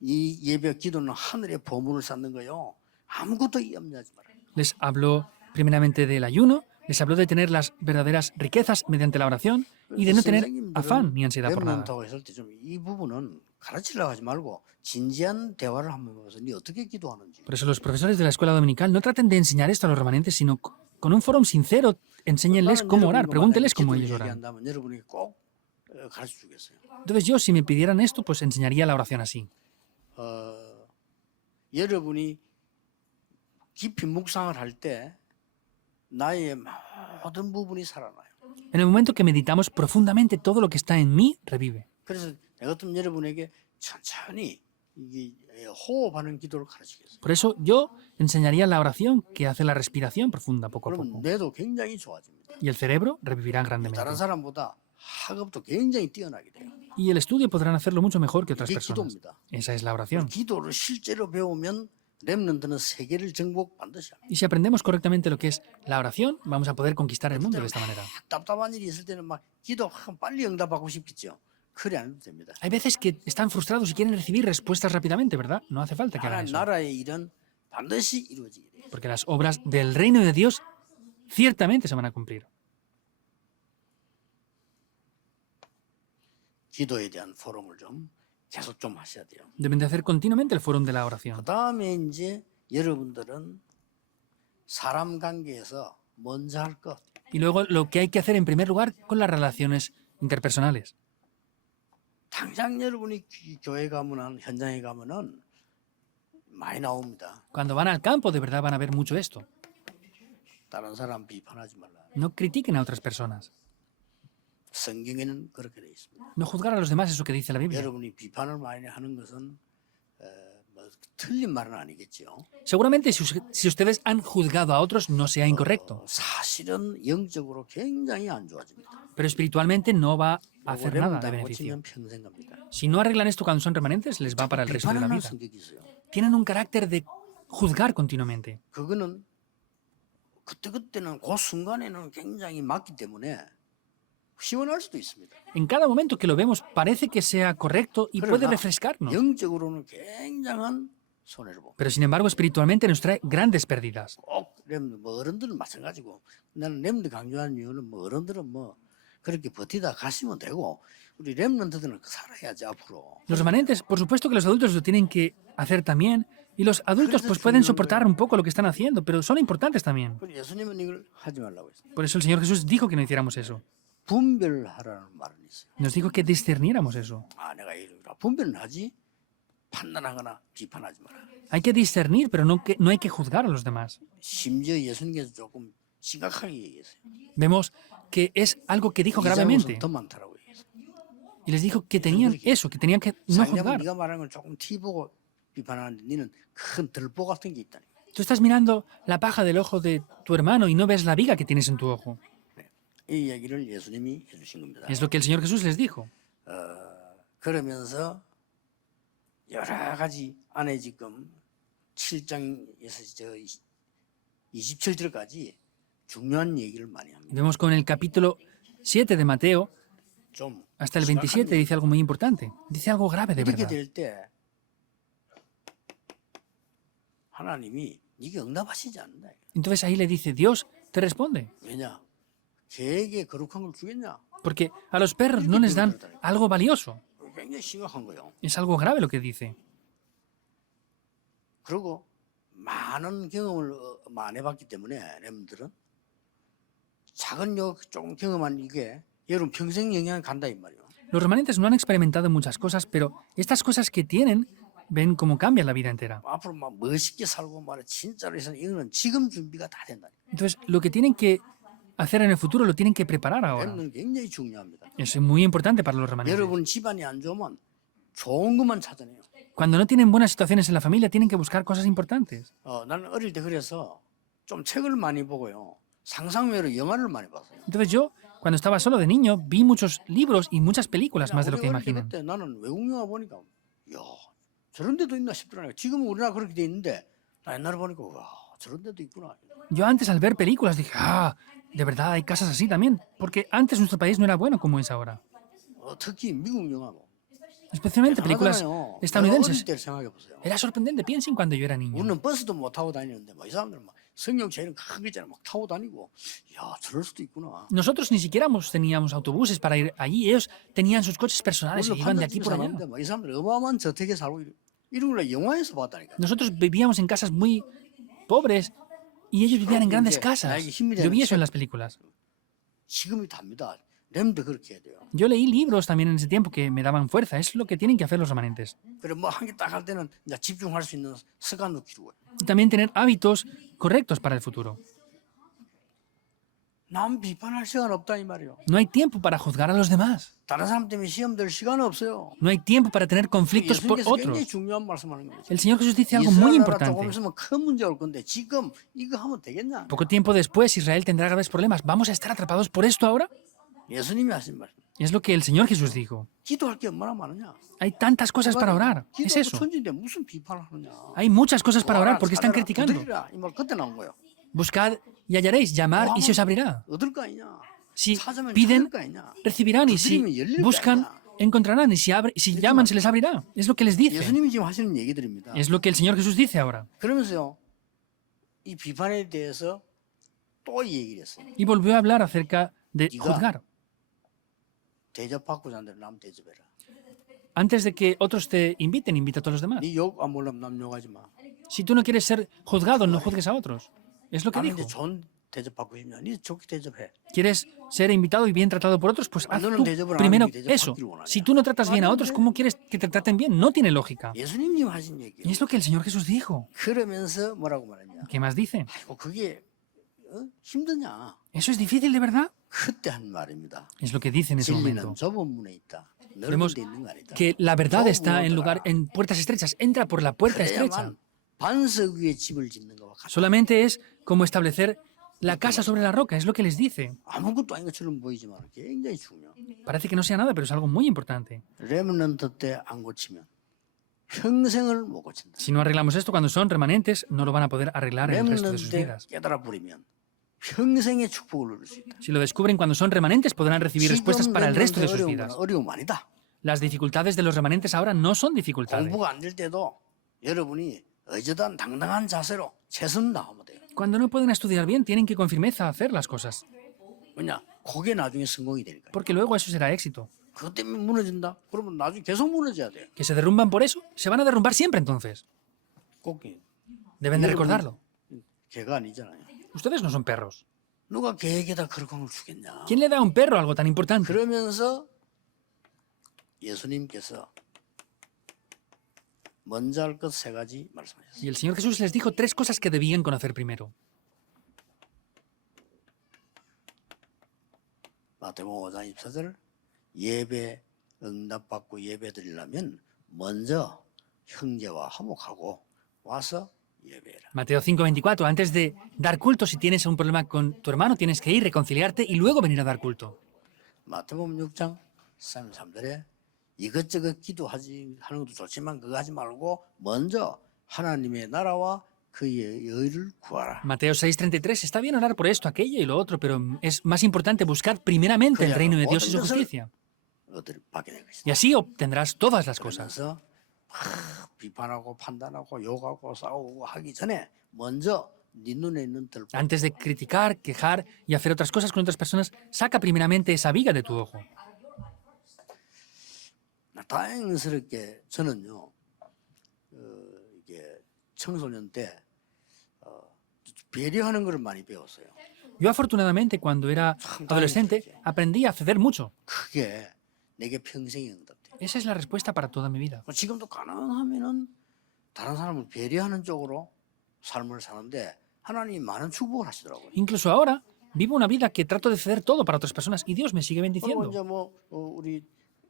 이 예배 기도는 하늘의 보물을 쌓는 거요. 아무것도 염려하지 마라. Les habló primeramente del ayuno, les habló de tener las verdaderas riquezas mediante la oración y de no tener afán ni ansiedad por nada. 렘넌트하고 했을 때 좀 이 부분은 가르치려고 하지 말고 진지한 대화를 한번 해봐서 네 어떻게 기도하는지. Por eso los profesores de la escuela dominical no traten de enseñar esto a los remanentes, sino con un foro sincero, enséñenles cómo orar, pregúntenles cómo ellos oran. 얘기한다면 여러분이 꼭 가르쳐 주겠어요. Entonces yo, si me pidieran esto, pues enseñaría la oración así. 여러분이 깊이 묵상을 할 때 나의 모든 부분이 살아나요. En el momento que meditamos profundamente, todo lo que está en mí revive. 그래서 내가 어떤 여러분에게 천천히 이게 호흡하는 기도를 가르치겠어요. Por eso yo enseñaría la oración que hace la respiración profunda poco a 그럼 poco. 뇌도 굉장히 좋아집니다. Y el cerebro revivirá grandemente. 다른 사람보다 학업도 굉장히 뛰어나게 돼요. Y el estudio podrán hacerlo mucho mejor que otras 이게 personas. 기도입니다. Esa es la oración. 기도를 실제로 배우면 렘넌트는 세계를 정복 반드시 합니다. Y si aprendemos correctamente lo que es la oración, vamos a poder conquistar el mundo de esta manera. 답답한 일이 있을 때는 막 기도 빨리 응답하고 싶겠죠. 그래 안 해도 됩니다. Hay veces que están frustrados y quieren recibir respuestas rápidamente, ¿verdad? No hace falta que hagan eso. 나라의 일은 반드시 이루어지게 돼요. Porque las obras del reino de Dios ciertamente se van a cumplir. 기도에 대한 포럼을 좀 계속 좀 하셔야 돼요. Deben de hacer continuamente el fórum de la oración. 그다음에 이제 여러분들은 사람 관계에서 먼저 할 것. Y luego lo que hay que hacer en primer lugar con las relaciones interpersonales. 당장 여러분이 교회 가면은 현장에 가면은 많이 나옵니다. Cuando van al campo, de verdad van a ver mucho esto. 다른 사람 비판하지 말라. No critiquen a otras personas. 성경에는 그렇게 돼 있습니다. No juzgar a los demás es lo que dice la Biblia. 여러분이 비판을 많이 하는 것은 뭐 틀린 말은 아니겠죠. Seguramente si ustedes han juzgado a otros no sea incorrecto, 사실은 영적으로 굉장히 안 좋아집니다. pero espiritualmente no va a hacer nada de 다 beneficio. 고치면 평생 갑니다. Si no arreglan esto cuando son remanentes, les va para el resto de la 비판하는 vida. 성격이 있어요. Tienen un carácter de juzgar continuamente. 그거는 그때는 그 순간에는 굉장히 맞기 때문에 시원할 수도 있습니다. En cada momento que lo vemos parece que sea correcto y puede 그러나 refrescarnos. 영적으로는 굉장한 손해를 봅니다. Pero sin embargo, espiritualmente nos trae grandes pérdidas. 꼭 렘드 뭐 어른들은 마찬가지고 나는 렘드 강조하는 이유는 뭐 어른들은 뭐 그렇게 버티다 가시면 되고 우리 렘넌트들은 살아야지 앞으로. Los remanentes, por supuesto que los adultos lo tienen que hacer también. Y los adultos pues pueden soportar un poco lo que están haciendo, pero son importantes también. 그래서 예수님은 이걸 하지 말라고 했어요. Por eso el Señor Jesús dijo que no hiciéramos eso. 분별하라는 말은 있어요. Nos dijo que discerniéramos eso. 아 내가 이러라 분별은 하지 판단하거나 비판하지 마라. Hay que discernir, pero no hay que juzgar a los demás. 심지어 예수님께서 조금 심각하게 얘기했어요. Vemos que es algo que dijo 이자고는 gravemente. 더 많다라고 얘기했어요. Y les dijo que tenían eso, que tenían que no 상대방 juzgar. 네가 말하는 걸 조금 티 보고 비판하는데 너는 큰 들보 같은 게 있다니. Tú estás mirando la paja del ojo de tu hermano y no ves la viga que tienes en tu ojo. 이 얘기를 예수님이 해주신 겁니다. Es lo que el Señor Jesús les dijo. 그러면서 여러 가지 안에 지금 7장에서 저 27절까지 중요한 얘기를 많이 합니다. Vemos con el capítulo 7 de Mateo 좀 hasta el 27 dice algo muy importante. Dice algo grave de 이렇게 verdad. 될 때 하나님이 네게 응답하시지 않는다. Entonces ahí le dice, Dios te responde. 왜냐? 개에게 거룩한 걸 주겠냐? Porque a los perros no les dan algo valioso. 굉장히 심각한 거예요. Es algo grave lo que dice. 그리고 많은 경험을 많이 해봤기 때문에 렘들은 작은 조금 경험한 이게 여러분 평생 영향 간다 이 말이에요. Los remanentes no han experimentado muchas cosas, pero estas cosas que tienen ven cómo cambian la vida entera. 앞으로 막 멋있게 살고 말해 진짜로 해서 이거는 지금 준비가 다 된다. Entonces, lo que tienen que hacer en el futuro lo tienen que preparar ahora. 렘는 굉장히 중요합니다. Es muy importante para los remanentes. 여러분 집안이 안 좋으면 좋은 것만 찾아내요. Cuando no tienen buenas situaciones en la familia, tienen que buscar cosas importantes. 나는 어릴 때 그래서 좀 책을 많이 보고요. 상상외로 영화를 많이 봤어요. Entonces yo, cuando estaba solo de niño, vi muchos libros y muchas películas más de lo que 우리 어릴 때 imaginan. 그때 나는 외국 영화 보니까 야 저런 데도 있나 싶더라고요. 지금은 우리나라 그렇게 돼 있는데 나 옛날에 보니까 와 저런 데도 있구나. Yo antes al ver películas dije, de verdad hay casas así también, porque antes nuestro país no era bueno como es ahora. 특히 미국 영화 뭐. Especialmente películas 대단하잖아요. estadounidenses. 어릴 때 생각해 보세요. Era sorprendente, piensen cuando yo era niño. 우리는 버스도 못 타고 다니는데 막 이 사람들은 막 성경책 이런 큰 거 있잖아 막 타고 다니고 야 저럴 수도 있구나. Nosotros ni siquiera teníamos autobuses para ir allí, ellos tenían sus coches personales y 우리는 iban de aquí 판잣집에 por allá. 사는데 막 이 사람들 어마어마한 저택에 살고 이런 걸 영화에서 봤다니까. Nosotros vivíamos en casas muy pobres y ellos vivían en grandes casas. Yo vi eso en las películas. 지금이 답니다. 렘도 그렇게 해야 돼요. Yo leí libros también en ese tiempo que me daban fuerza. Es lo que tienen que hacer los remanentes. 그래 뭐 한 개 딱 할 때는 이제 집중할 수 있는 습관도 기르고. Y también tener hábitos correctos para el futuro. 남 비판할 시간 없다 이 말이에요. No hay tiempo para juzgar a los demás. 다른 사람 때문에 시험 들 시간 없어요. No hay tiempo para tener conflictos por 예수님께서 굉장히 otros. 중요한 말씀하는 거예요. El Señor Jesús dice algo muy 이스라엘 나라 조금 importante. 있으면 큰 문제 올 건데 지금 이거 하면 되겠냐? Poco tiempo después Israel tendrá graves problemas. ¿Vamos a estar atrapados por esto ahora? 예수님이 하신 말. Es lo que el Señor Jesús dijo. 기도할 게 얼마나 많으냐? Hay tantas cosas para orar. Es 기도하고 eso. 천지인데 무슨 비판을 하느냐? Hay muchas cosas para orar porque están criticando. 이말 그때 나온 거예요. Buscad y hallaréis, llamar y se os abrirá. 얻을 거 아니냐? Si 찾으면 piden, 찾을 거 아니냐? recibirán y si buscan, encontrarán y si llaman, se les abrirá. Es lo que les dice. 예수님이 지금 하시는 얘기들입니다. Es lo que el Señor Jesús dice ahora. 그러면서요, 이 비판에 대해서 또 얘기를 했어요. Y volvió a hablar acerca de juzgar. 대접받고자 하는 대로 남 대접해라. Antes de que otros te inviten, invita a todos los demás. 네욕 안 몰라면 남 욕하지 마. Si tú no quieres ser juzgado, no juzgues a otros. Es lo que 나는 dijo. 이제 대접받고 싶냐? 니 좋게 대접해. ¿Quieres ser invitado y bien tratado por otros? Pues haz 너는 tú 대접을 안 primero 하는 게 eso. 대접받기를 원하냐? Si tú no tratas bien a otros, ¿cómo quieres que te traten bien? No tiene lógica. 예수님이 하신 Y 얘기예요. es lo que el Señor Jesús dijo. 그러면서 뭐라고 말했냐? ¿Qué más dice? 아이고 그게 힘드냐? ¿Eso es difícil de verdad? 그때 한 말입니다. Es lo que dice en ese momento. 진리는 좁은 문에 있다. 넓은 Vemos 데 있는 거 아니다. Que la verdad está en puertas estrechas. Entra por la puerta estrecha. 그래야만 반석 위에 집을 짓는 거와 같다. Solamente es como establecer la casa sobre la roca. Es lo que les dice. 아무것도 아닌 것처럼 보이지만 굉장히 중요. Parece que no sea nada, pero es algo muy importante. 레몬런트 때 안 고치면 평생을 못 고친다. Si no arreglamos esto cuando son remanentes, no lo van a poder arreglar en el resto de sus 레몬런트 때 vidas. 깨달아 버리면 평생의 축복을 누릴 수 있다. Si lo descubren cuando son remanentes, podrán recibir respuestas para el resto de sus vidas. 어려움 아니다. Las dificultades de los remanentes ahora no son dificultades. 공부가 안 될 때도 여러분이 어저단 당당한 자세로 최선 다하면 돼요. Cuando no pueden estudiar bien, tienen que con firmeza hacer las cosas, 왜냐? 그게 나중에 성공이 되니까. porque luego eso será éxito. 그것 때문에 무너진다? 그러면 나중에 계속 무너져야 돼요. ¿Que se derrumban por eso? Se van a derrumbar siempre entonces. 꼭 Deben de recordarlo. 개가 아니잖아요. Ustedes no son perros. 누가 개에게다 그런 걸 주겠냐? ¿Quién le da a un perro algo tan importante? 그러면서 예수님께서 먼저 할 것 세 가지 말씀하셨어요. Y el Señor Jesús les dijo 3 cosas que debían conocer primero. 마태복음 5장 24절 예배 응답받고 예배 드리려면 먼저 형제와 화목하고 와서 예배해라. Mateo 5:24. Antes de dar culto, si tienes un problema con tu hermano, tienes que ir, reconciliarte y luego venir a dar culto. 마태복음 6장 33절에 이것저것 기도하지 하는 것도 좋지만 그거 하지 말고 먼저 하나님의 나라와 그의 의를 구하라. Mateo 6:33. Está bien orar por esto, aquello y lo otro, pero es más importante buscar primeramente el reino de Dios y su justicia. 얻을 받게 될 것이다. Y así obtendrás todas las cosas. 그래서 막 비판하고 판단하고 욕하고 싸우고 하기 전에 먼저 네 눈에 있는 들 Antes de criticar, quejar y hacer otras cosas con otras personas, saca primeramente esa viga de tu ojo. 다행스럽게 저는요 이게 청소년 때 배려하는 걸 많이 배웠어요. Yo afortunadamente cuando era adolescente aprendí a ceder mucho. 그게 내게 평생의 응답돼. Esa es la respuesta para toda mi vida. 지금도 가능하면은 다른 사람을 배려하는 쪽으로 삶을 사는데 하나님이 많은 축복을 하시더라고요. Incluso ahora vivo una vida que trato de ceder todo para otras personas y Dios me sigue 그리고 bendiciendo. 이제 뭐 우리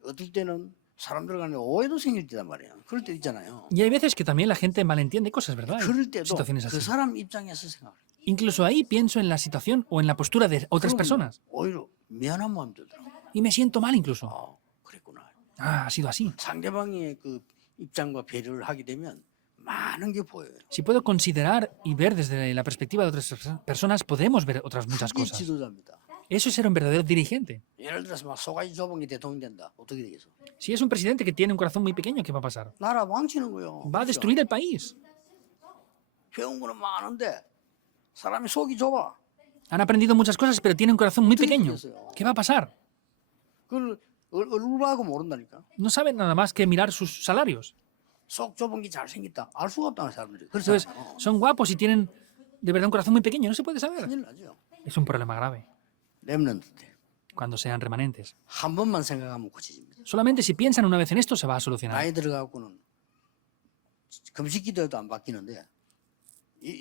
어떨 때는 사람들 간에 오해도 생길 때단 말이야. 그럴 때 있잖아요. Y hay veces que también la gente malentiende cosas, ¿verdad? Hay 그럴 때도 situaciones 그 así. 사람 입장에서 생각을 해. Incluso ahí pienso en la situación o en la postura de otras 그러면 personas 오히려 미안한 마음 들더라고. y me siento mal incluso. 그랬구나. Ah, ha sido así. 상대방의 그 입장과 배려를 하게 되면 많은 게 보여요. Si puedo considerar y ver desde la perspectiva de otras personas, podemos ver otras muchas 그게 cosas. 지도자입니다. Eso es ser un verdadero dirigente. 예를 들어서 막 소가지 좁은 게 대통령 된다. 어떻게 되겠어? Si es un presidente que tiene un corazón muy pequeño, ¿qué va a pasar? 나라 망치는 거요. Va a destruir el país. 배운 거는 많은데 사람이 속이 좁아. Han aprendido muchas cosas, pero tienen un corazón muy pequeño. ¿Qué va a pasar? 그걸 얼굴하고 모른다니까. No saben nada más que mirar sus salarios. 속 좁은 게 잘생겼다. 알 수가 없다는 사람들이. Entonces, 그래서 son guapos y tienen de verdad un corazón muy pequeño. No se puede saber. 큰일 나죠. Es un problema grave 렘넌트 때. cuando sean remanentes. 한 번만 생각하면 고쳐집니다. Solamente si piensan una vez en esto, se va a solucionar. 나이 들어가고는 금식 기도해도 안 바뀌는데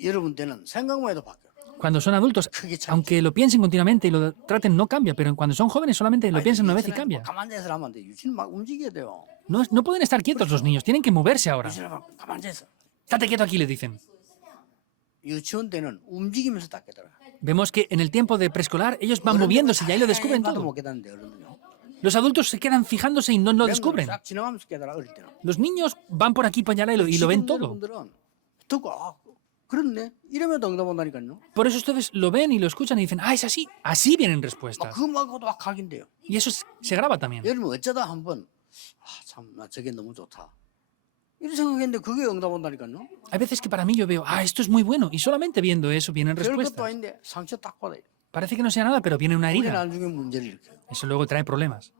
여러분 때는 생각만 해도 바뀌어요. Cuando son adultos, 크게 참. aunque lo piensen continuamente y lo traten, no cambia. Pero cuando son jóvenes, solamente lo piensan una vez y cambia. 가만히 있으라 하면 안 돼. 유치는 막 움직여야 돼요. No pueden estar quietos los niños, tienen que moverse ahora. 유치는 막 가만히 있어. Estate quieto aquí, le dicen. 유치원 때는 움직이면서 딱 깨달아. Vemos que en el tiempo de preescolar ellos van moviéndose y ahí lo descubren 봐도 todo. 못 깨닫는데 어른은요. Los adultos se quedan fijándose y no lo descubren. 싹 지나가면서 깨달아 어릴 때는. Los niños van por aquí, por allá y lo ven todo. 여러분들은 듣고 그렇네. 이러면 응답 온다니까요. Por eso ustedes lo ven y lo escuchan y dicen, ah, es así. Así vienen 막 respuestas. 그거하고도 막 각인데요. Y eso se graba también. 여러분 어쩌다 한번 참 나 저게 너무 좋다. 이런 생각했는데 그게 응답 온다니까요. Hay veces que para mí yo veo, ah, esto es muy bueno. Y solamente viendo eso vienen 별것도 respuestas. 아닌데 상처 딱 받아요. Parece que no sea nada, pero viene una 그게 herida. 나중에 문제를 일으켜요. Eso luego trae problemas.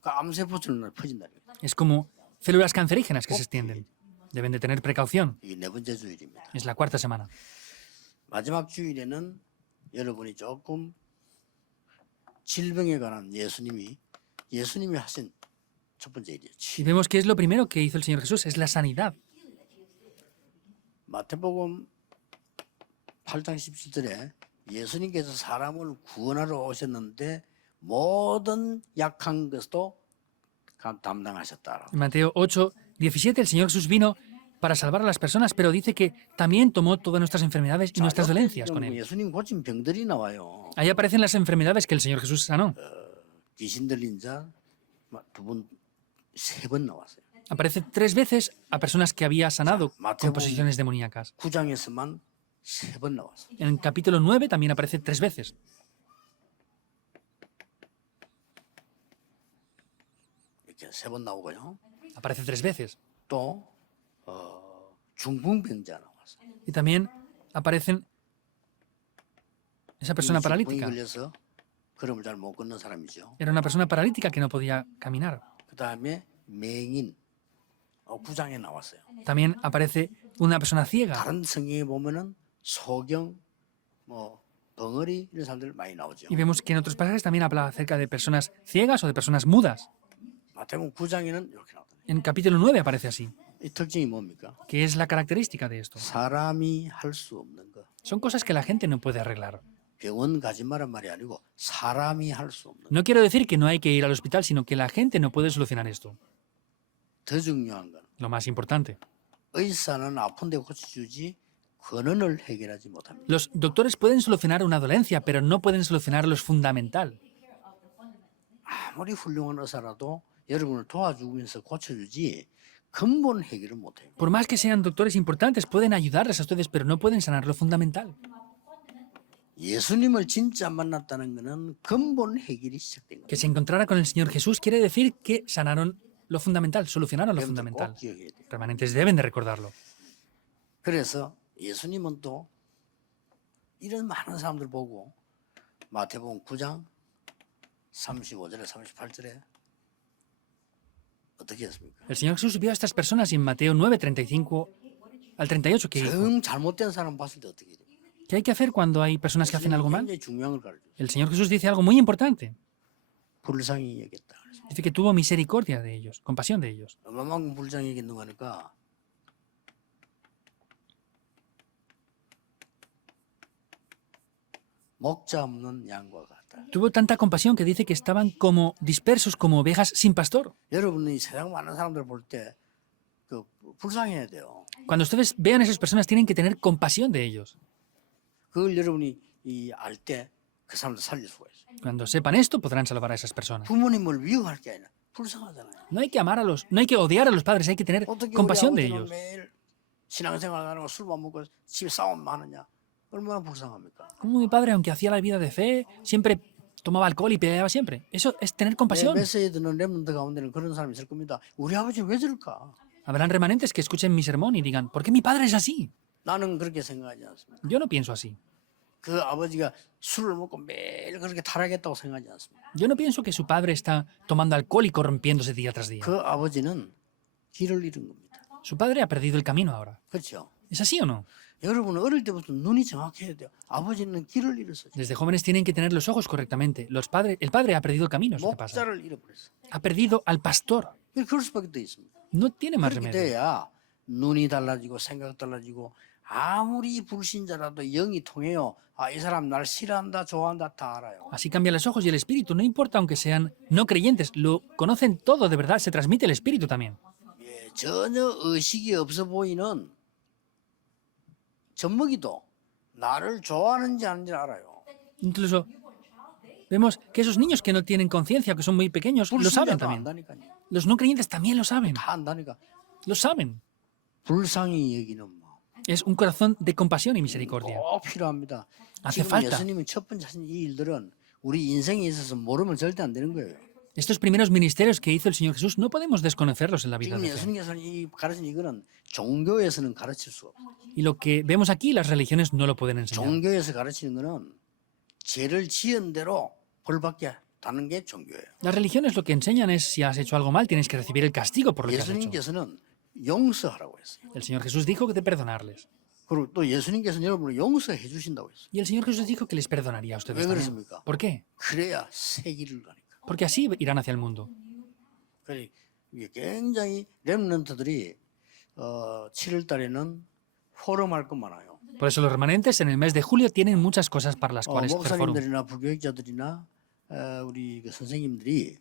그 암세포처럼 퍼진다니까. Es como células cancerígenas que se extienden. Deben de tener precaución. 이게 네 번째 주일입니다. Es la 4ª semana. 마지막 주일에는 여러분이 조금 질병에 관한 예수님이 하신 첫 번째 일이에요. Y vemos que es lo primero que hizo el Señor Jesús, es la sanidad. 마태복음 8장 17절에 예수님께서 사람을 구원하러 오셨는데 모든 약한 것도 담당하셨다. En Mateo 8, 17, el Señor Jesús vino para salvar a las personas, pero dice que también tomó todas nuestras enfermedades y nuestras dolencias con Él. 예수님 고친 병들이 나와요. Ahí aparecen las enfermedades que el Señor Jesús sanó. 귀신 들린 자 두 번, 세 번 나왔어요. Aparece 3 veces a personas que había sanado con posesiones demoníacas. 9장에서만 세 번 나왔어요. En el capítulo 9 también aparece 3 veces. 이렇게 세 번 나오고요. Aparece 3 veces. 또 중풍병자 나왔어요. Y también aparecen esa persona 중풍이 paralítica. 걸려서 걸음을 잘 못 걷는 사람이죠. Era una persona paralítica que no podía caminar. 그 다음에 맹인 9장에 나왔어요. También aparece una persona ciega. 다른 성경에 보면은 소경, 뭐 벙어리 이런 사람들 많이 나오죠. Y vemos que en otros pasajes también habla acerca de personas ciegas o de personas mudas. 마태복음 9장에는 이렇게 나오거든요. En capítulo 9 aparece así. 이 특징이 뭡니까? ¿Qué es la característica de esto? 사람이 할 수 없는 거. Son cosas que la gente no puede arreglar. 병원 가지 말란 말이 아니고 사람이 할 수 없는 거. No quiero decir que no hay que ir al hospital, sino que la gente no puede solucionar esto. 더 중요한 건 Lo más importante. 의사는 아픈데 고쳐주지 근원을 해결하지 못합니다. Los doctores pueden solucionar una dolencia, pero no pueden solucionar lo fundamental. 아무리 훌륭한 의사라도 여러분을 도와주면서 고쳐주지 근본 해결을 못해요. Por más que sean doctores importantes, pueden ayudarles a ustedes, pero no pueden sanar lo fundamental. 예수님을 진짜 만났다는 것은 근본 해결이 시작된 Que 거예요. se encontrara con el Señor Jesús quiere decir que sanaron lo fundamental, solucionaron lo 여러분들 fundamental. 꼭 기억해야 돼요. Remanentes deben de recordarlo. 그래서 예수님은 또 이런 많은 사람들 보고 마태복음 9장 35절에 38절에 어떻게 했습니까? El Señor Jesús vio a estas personas y en Mateo 9, 35 al 38 que dijo, 정 잘못된 사람 봤을 때 어떻게 해요? ¿qué hay que hacer cuando hay personas que hacen algo mal? 굉장히 중요한 걸 가르쳐요. El Señor Jesús dice algo muy importante. 불쌍히 여겼다. 그래서 Dice que tuvo misericordia de ellos, compasión de ellos. 얼마만큼 불쌍히 여겼는가 하니까 목자 없는 양과 같다. Tuvo tanta compasión que dice que estaban como dispersos como ovejas sin pastor. 여러분이 세상 많은 사람들 볼 때 그 불쌍해야 돼요. Cuando ustedes vean a esas personas tienen que tener compasión de ellos. 그걸 여러분이 알 때 그 사람들 살릴 수가 있어요. Cuando sepan esto podrán salvar a esas personas. 부모님을 미워할 게 아니라 불쌍하잖아요. No hay que amar a los, no hay que odiar a los padres, hay que tener 어떻게 우리 compasión de 아버지는 ellos. 매일 신앙생활 안 하고 술만 먹고 집에 싸움만 하느냐? 얼마나 불쌍합니까? Como mi padre, aunque hacía la vida de fe, siempre tomaba alcohol y peleaba siempre. Eso es tener 내 compasión. 메시지 듣는 렘넌트 가운데는 그런 사람이 있을 겁니다. 우리 아버지 왜 저럴까? Habrán remanentes que escuchen mi sermón y digan, ¿por qué mi padre es así? 나는 그렇게 생각하지 않습니다. Yo no pienso así. 그 아버지가 술을 먹고 매일 그렇게 타락했다고 생각하지 않습니다. Yo no pienso que su padre está tomando alcohol y corrompiéndose día tras día. 그 아버지는 길을 잃은 겁니다. Su padre ha perdido el camino ahora. 그렇죠? ¿Es así o no? 여러분은 어릴 때부터 눈이 정확해야 돼요. 아버지는 길을 잃었어요. Desde jóvenes tienen que tener los ojos correctamente. El padre ha perdido el camino, es lo que pasa. 목자를 잃어버렸어요. Ha perdido al pastor. 그럴 수밖에 더 있습니다. No tiene más 그렇게 remedio. 돼야 눈이 달라지고 생각 달라지고 아무리 불신자라도 영이 통해요. 아, 이 사람 날 싫어한다, 좋아한다 다 알아요. Así cambian los ojos y el espíritu. No importa aunque sean no creyentes. Lo conocen todo de verdad. Se transmite el espíritu también. 예, 전혀 의식이 없어 보이는 젖먹이도 나를 좋아하는지 아닌지 알아요. Incluso vemos que esos niños que no tienen conciencia, que son muy pequeños, lo saben 불신자도 también. 안다니까요. Los no creyentes también lo saben. 다 안다니까. Lo saben. 불쌍히 여기는 마음 Es un corazón de compasión y misericordia. 꼭 필요합니다. Hace 지금 falta. 예수님이 첫 번째 하신 이 일들은 우리 인생에 있어서 모르면 절대 안 되는 거예요. Estos primeros ministerios que hizo el Señor Jesús no podemos desconocerlos en la vida 지금 de fe. 예수님께서는 이 가르친 이거는 종교에서는 가르칠 수 없어요. Y lo que vemos aquí, las religiones no lo pueden enseñar. 종교에서 가르치는 거는 죄를 지은 대로 벌받게 하는 게 종교예요. Las religiones lo que enseñan es si has hecho algo mal, tienes que recibir el castigo por lo que has hecho. 예수님께서는 용서하라고 했어요. El Señor Jesús dijo que de perdonarles. 그리고 또 예수님께서는 여러분을 용서해 주신다고 했어요. Y el Señor Jesús dijo que les perdonaría a ustedes 왜 también. 그렇습니까? ¿Por qué? 그래야 새 길을 가니까. Porque así irán hacia el mundo. 그래 이게 굉장히 렘넌트들이 7월 달에는 포럼할 것 많아요. Por eso los remanentes en el mes de julio tienen muchas cosas para las cuales hacer forum. 목사님들이나 부교육자들이나 우리 그 선생님들이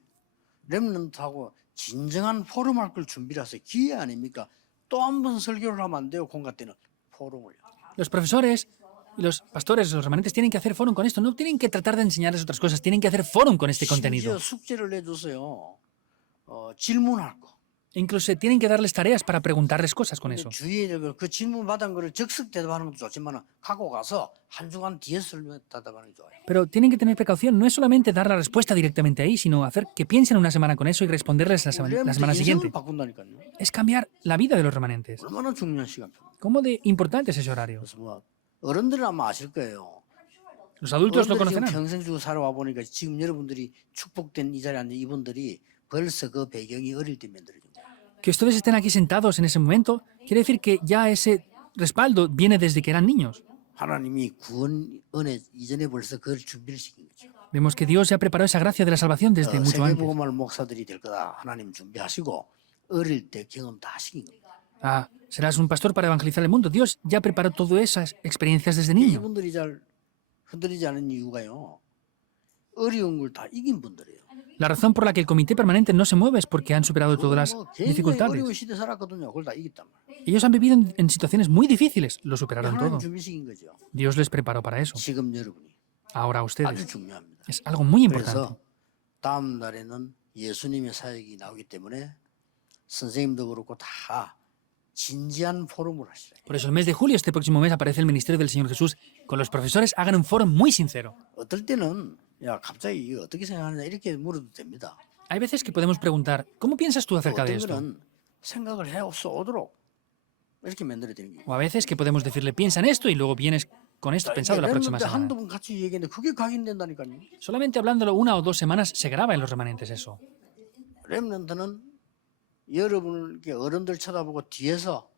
렘넌트하고 진정한 포럼할 걸 준비를 하세요. 기회 아닙니까? 또 한 번 설교를 하면 안 돼요. 공과 때는 포럼을. Los profesores y los pastores, los remanentes tienen que hacer forum con esto. No tienen que tratar de enseñarles otras cosas, tienen que hacer forum con este contenido. 심지어 숙제를 내주세요. 질문할 거. Incluso tienen que darles tareas para preguntarles cosas con 근데 eso. 주위에 그 질문 받은 거를 적극 대답하는 것도 좋지만 갖고 가서 한 주간 뒤에 설명 대답하는 게 좋아요. Pero tienen que tener precaución. No es solamente dar la respuesta directamente ahí, sino hacer que piensen una semana con eso y responderles la semana siguiente. 인생을 바꾼다니까요. Es cambiar la vida de los remanentes. 얼마나 중요한 시간표입니까? ¿Cómo de importante es ese horario? 그래서 뭐 어른들은 아마 아실 거예요. Los adultos lo 어른들이 지금 conocerán. 평생 주고 살아와 보니까 지금 여러분들이 축복된 이 자리에 앉은 이분들이 벌써 그 배경이 어릴 때 만들어진 거예요. Que ustedes estén aquí sentados en ese momento quiere decir que ya ese respaldo viene desde que eran niños. 하나님이 구원 은혜 이전에 벌써 그걸 준비를 시킨 거죠. Vemos que Dios ya preparó esa gracia de la salvación desde mucho antes. 세계복음할 목사들이 될 거다. 하나님 준비하시고 어릴 때 경험 다 시킨 거예요. Ah, serás un pastor para evangelizar el mundo. Dios ya preparó todas esas experiencias desde niño. 이분들이 잘 흔들리지 않은 이유가요. 어려운 걸 다 이긴 분들이에요. La razón por la que el comité permanente no se mueve es porque han superado todas las 굉장히 dificultades. 어려운 시대 살았거든요. 그걸 다 이겼단 말이에요. Ellos han vivido en situaciones muy difíciles, lo superaron 하나님 todo. 준비시킨 거죠. Dios les preparó para eso. 지금 여러분이 Ahora 아주 ustedes. 중요합니다. Es algo muy importante. 그래서 다음 날에는 예수님의 사역이 나오기 때문에 선생님도 그렇고 다 진지한 포럼을 하시라. Por eso el mes de julio, este próximo mes, aparece el ministerio del Señor Jesús. Con los profesores hagan un foro muy sincero. 어떨 때는 야 갑자기 이거 어떻게 생각하느냐 이렇게 물어도 됩니다. Hay veces que podemos preguntar, ¿cómo piensas tú acerca de 어떤 esto? 거는 생각을 해서 오도록 이렇게 만들어야 되는 거예요. O a veces que podemos decirle, piensa en esto y luego vienes con esto pensado la próxima semana. 한두 번 같이 얘기했는데 그게 각인된다니까요. Solamente hablándolo 1 o 2 semanas se graba en los remanentes eso. 렘넌트는 여러분을 이렇게 어른들 쳐다보고 뒤에서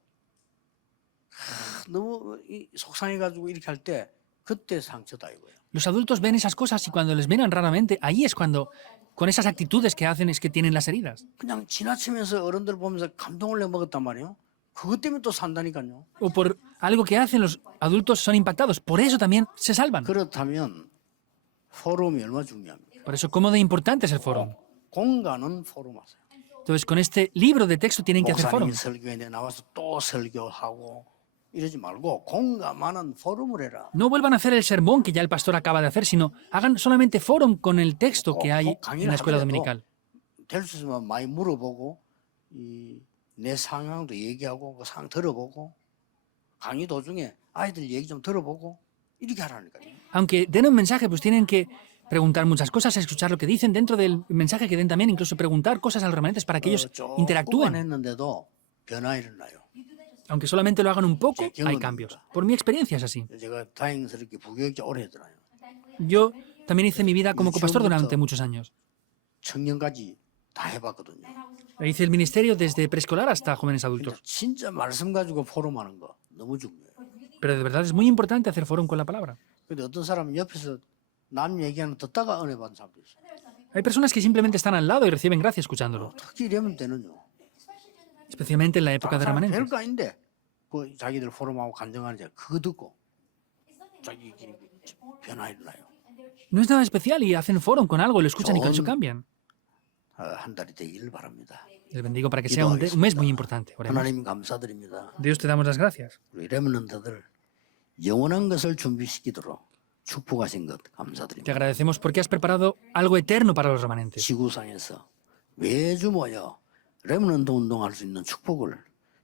너무 속상해가지고 이렇게 할 때 그때 상처다 이거예요. Los adultos ven esas cosas y cuando les miran raramente, ahí es cuando, con esas actitudes que hacen, es que tienen las heridas. 그냥 지나치면서 어른들 보면서 감동을 내 먹었단 말이에요. 그것 때문에 또 산다니까요. O por algo que hacen, los adultos son impactados. Por eso también se salvan. 그렇다면 포럼이 얼마나 중요합니까? Por eso, ¿cómo de importante es el foro? 공간은 포럼하세요. Entonces, con este libro de texto tienen que hacer foro. 목사님이 설교에 나와서 또 설교하고 이러지 말고 공감하는 포럼을 해라. No vuelvan a hacer el sermón que ya el pastor acaba de hacer, sino hagan solamente foro con el texto que hay en la escuela dominical. 될 수 있으면 많이 물어보고 내 상황도 얘기하고 그 상황 들어보고 강의 도중에 아이들 얘기 좀 들어보고 이렇게 하라니까요. Aunque den un mensaje, pues tienen que preguntar muchas cosas, escuchar lo que dicen. Dentro del mensaje que den también, incluso preguntar cosas a los remanentes para que ellos 조금만 interactúen. 했는데도 변화 일어나요. Aunque solamente lo hagan un poco, hay cambios. Por mi experiencia es así. 제가 다행스럽게 부교육자 오래 했더라고요. Yo también hice mi vida como copastor durante muchos años. 청년까지 다 해봤거든요. Hice el ministerio desde preescolar hasta jóvenes 근데 adultos. 진짜 말씀 가지고 포럼하는 거 너무 중요해요. Pero de verdad es muy importante hacer foro con la palabra. 근데 어떤 사람은 옆에서 남 얘기하는 거 듣다가 은혜 받는 사람도 있어요. Hay personas que simplemente están al lado y reciben gracia escuchándolo, 특히 이러면 때는요. especialmente en la época de remanentes. 별거 아닌데 그 자기들 포럼하고 간증하는 자 그거 듣고 자기 변화 일어나요. No es nada especial y hacen foro con algo, lo escuchan y con eso cambian. 한 달이 되기를 바랍니다. Les bendigo para que sea un mes muy importante. Oremos. 하나님 감사드립니다. Dios te damos las gracias. 우리 레몬런트들 영원한 것을 준비시키도록 축복하신 것 Te 감사드립니다. agradecemos porque has preparado algo eterno para los remanentes. 지구상에서 매주 모여 레몬런트 운동할 수 있는 축복을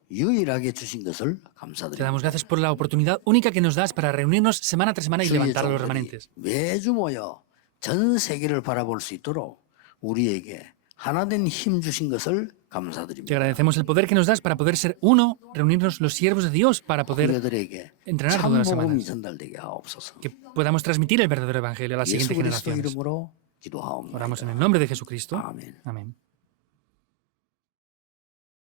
유일하게 주신 것을 Te 감사드립니다. damos gracias por la oportunidad única que nos das para reunirnos semana tras semana y 주의 levantar a los 종들이 remanentes. 매주 모여 전 세계를 바라볼 수 있도록 우리에게 하나된 힘 주신 것을 Te 감사드립니다. agradecemos el poder que nos das para poder ser uno, reunirnos los siervos de Dios para poder 우리들에게 entrenar todas las 참복음이 semanas. 전달되게 하옵소서. Que podamos transmitir el verdadero evangelio a las 예수 siguientes 그리스도 generaciones. 이름으로 기도하옵나이다. Oramos en el nombre de Jesucristo. 아멘. Amén.